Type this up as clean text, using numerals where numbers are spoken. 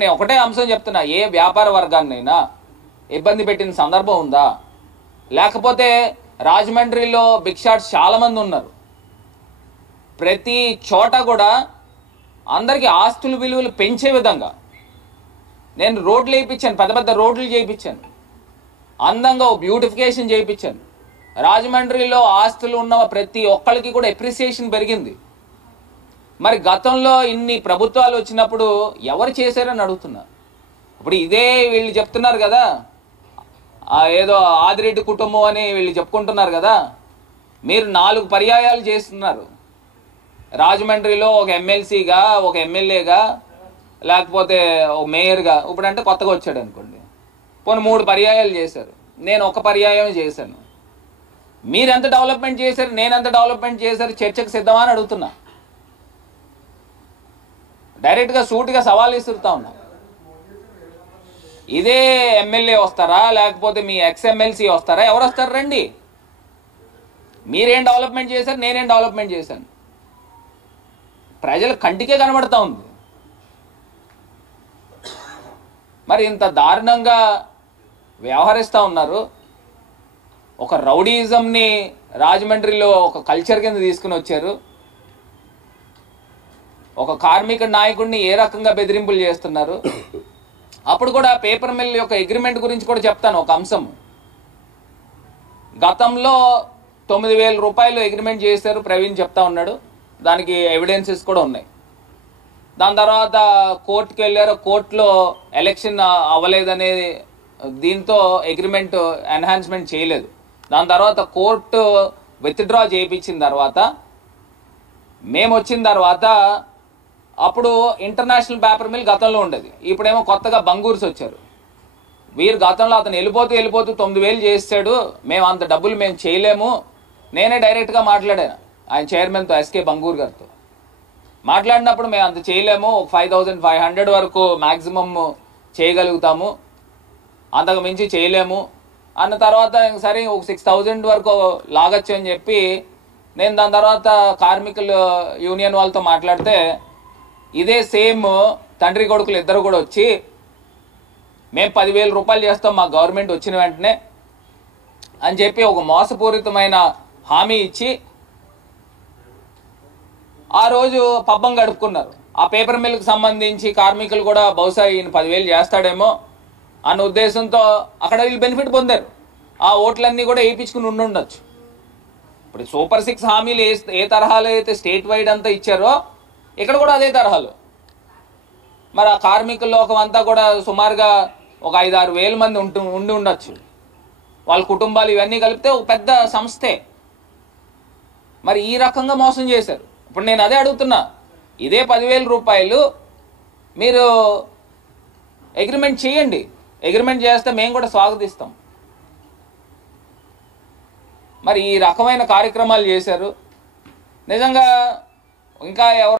నేను ఒకటే అంశం చెప్తున్నా, ఏ వ్యాపార వర్గాన్నైనా ఇబ్బంది పెట్టిన సందర్భం ఉందా? లేకపోతే రాజమండ్రిలో బిగ్ షాట్స్ చాలా మంది ఉన్నారు. ప్రతి చోట కూడా అందరికీ ఆస్తుల విలువలు పెంచే విధంగా నేను రోడ్లు వేయించాను, పెద్ద పెద్ద రోడ్లు చేయించాను, అందంగా బ్యూటిఫికేషన్ చేయించాను. రాజమండ్రిలో ఆస్తులు ఉన్న ప్రతి ఒక్కరికి కూడా ఎప్రిసియేషన్ పెరిగింది. మరి గతంలో ఇన్ని ప్రభుత్వాలు వచ్చినప్పుడు ఎవరు చేశారని అడుగుతున్నా. ఇప్పుడు ఇదే వీళ్ళు చెప్తున్నారు కదా, ఏదో ఆదిరెడ్డి కుటుంబం అని వీళ్ళు చెప్పుకుంటున్నారు కదా, మీరు 4 పర్యాయాలు చేస్తున్నారు. రాజమండ్రిలో ఒక ఎమ్మెల్సీగా, ఒక ఎమ్మెల్యేగా, లేకపోతే ఒక మేయర్గా, ఇప్పుడంటే కొత్తగా వచ్చాడు అనుకోండి, పోనీ 3 పర్యాయాలు చేశారు. నేను 1 పర్యాయం చేశాను. మీరెంత డెవలప్మెంట్ చేశారు, నేనెంత డెవలప్మెంట్ చేశారు, చర్చకు సిద్ధమా అని అడుగుతున్నా. డైరెక్ట్గా సూటిగా సవాల్ ఇస్తుతా ఉన్నా. ఇదే ఎమ్మెల్యే వస్తారా, లేకపోతే మీ ఎక్స్ఎమ్మెల్సీ వస్తారా, ఎవరు వస్తారు? రండి. మీరేం డెవలప్మెంట్ చేశారు, నేనేం డెవలప్మెంట్ చేశాను, ప్రజల కంటికే కనబడతా ఉంది. మరి ఇంత దారుణంగా వ్యవహరిస్తూ ఉన్నారు. ఒక రౌడీయిజంని రాజమండ్రిలో ఒక కల్చర్ కింద తీసుకుని వచ్చారు. ఒక కార్మిక నాయకుడిని ఏ రకంగా బెదిరింపులు చేస్తున్నారు. అప్పుడు కూడా పేపర్ మిల్ యొక్క అగ్రిమెంట్ గురించి కూడా చెప్తాను. ఒక అంశం, గతంలో 9,000 రూపాయలు అగ్రిమెంట్ చేశారు ప్రవీణ్ చెప్తా ఉన్నాడు. దానికి ఎవిడెన్సెస్ కూడా ఉన్నాయి. దాని తర్వాత కోర్టుకి వెళ్ళారు, కోర్టులో ఎలక్షన్ అవ్వలేదనే దీంతో అగ్రిమెంట్ ఎన్హాన్స్మెంట్ చేయలేదు. దాని తర్వాత కోర్టు విత్డ్రా చేయించిన తర్వాత మేము వచ్చిన తర్వాత అప్పుడు ఇంటర్నేషనల్ పేపర్ మిల్ గతంలో ఉండేది. ఇప్పుడేమో కొత్తగా బంగూర్స్ వచ్చారు. వీరు గతంలో అతను వెళ్ళిపోతూ 9,000 చేసాడు, మేము అంత డబ్బులు మేము చేయలేము. నేనే డైరెక్ట్గా మాట్లాడాను ఆయన చైర్మన్తో, ఎస్కే బంగూర్ గారితో మాట్లాడినప్పుడు, మేము అంత చేయలేము, 5,500 వరకు మ్యాక్సిమం చేయగలుగుతాము, అంతకు మించి చేయలేము అన్న తర్వాత సరే 6,000 వరకు లాగచ్చు అని చెప్పి నేను దాని తర్వాత కార్మికుల యూనియన్ వాళ్ళతో మాట్లాడితే, ఇదే సేమ్ తండ్రి కొడుకులు ఇద్దరు కూడా వచ్చి మేము 10,000 రూపాయలు చేస్తాం మా గవర్నమెంట్ వచ్చిన వెంటనే అని చెప్పి ఒక మోసపూరితమైన హామీ ఇచ్చి ఆ రోజు పబ్బం గడుపుకున్నారు. ఆ పేపర్ మిల్కి సంబంధించి కార్మికులు కూడా బహుశా ఈయన 10,000 చేస్తాడేమో అన్న ఉద్దేశంతో అక్కడ వీళ్ళు బెనిఫిట్ పొందారు. ఆ ఓట్లన్నీ కూడా వేయించుకుని ఉండొచ్చు. ఇప్పుడు సూపర్ 6 హామీలు ఏ తరహాలో అయితే స్టేట్ వైడ్ అంతా ఇచ్చారో ఇక్కడ కూడా అదే తరహాలో. మరి ఆ కార్మికుల లోకం అంతా కూడా సుమారుగా ఒక 5-6 వేల మంది ఉండి ఉండొచ్చు. వాళ్ళ కుటుంబాలు ఇవన్నీ కలిపితే ఒక పెద్ద సంస్థే. మరి ఈ రకంగా మోసం చేశారు. ఇప్పుడు నేను అదే అడుగుతున్నా, ఇదే 10,000 రూపాయలు మీరు అగ్రిమెంట్ చేయండి. అగ్రిమెంట్ చేస్తే మేము కూడా స్వాగతిస్తాం. మరి ఈ రకమైన కార్యక్రమాలు చేశారు. నిజంగా ఇంకా ఎవరు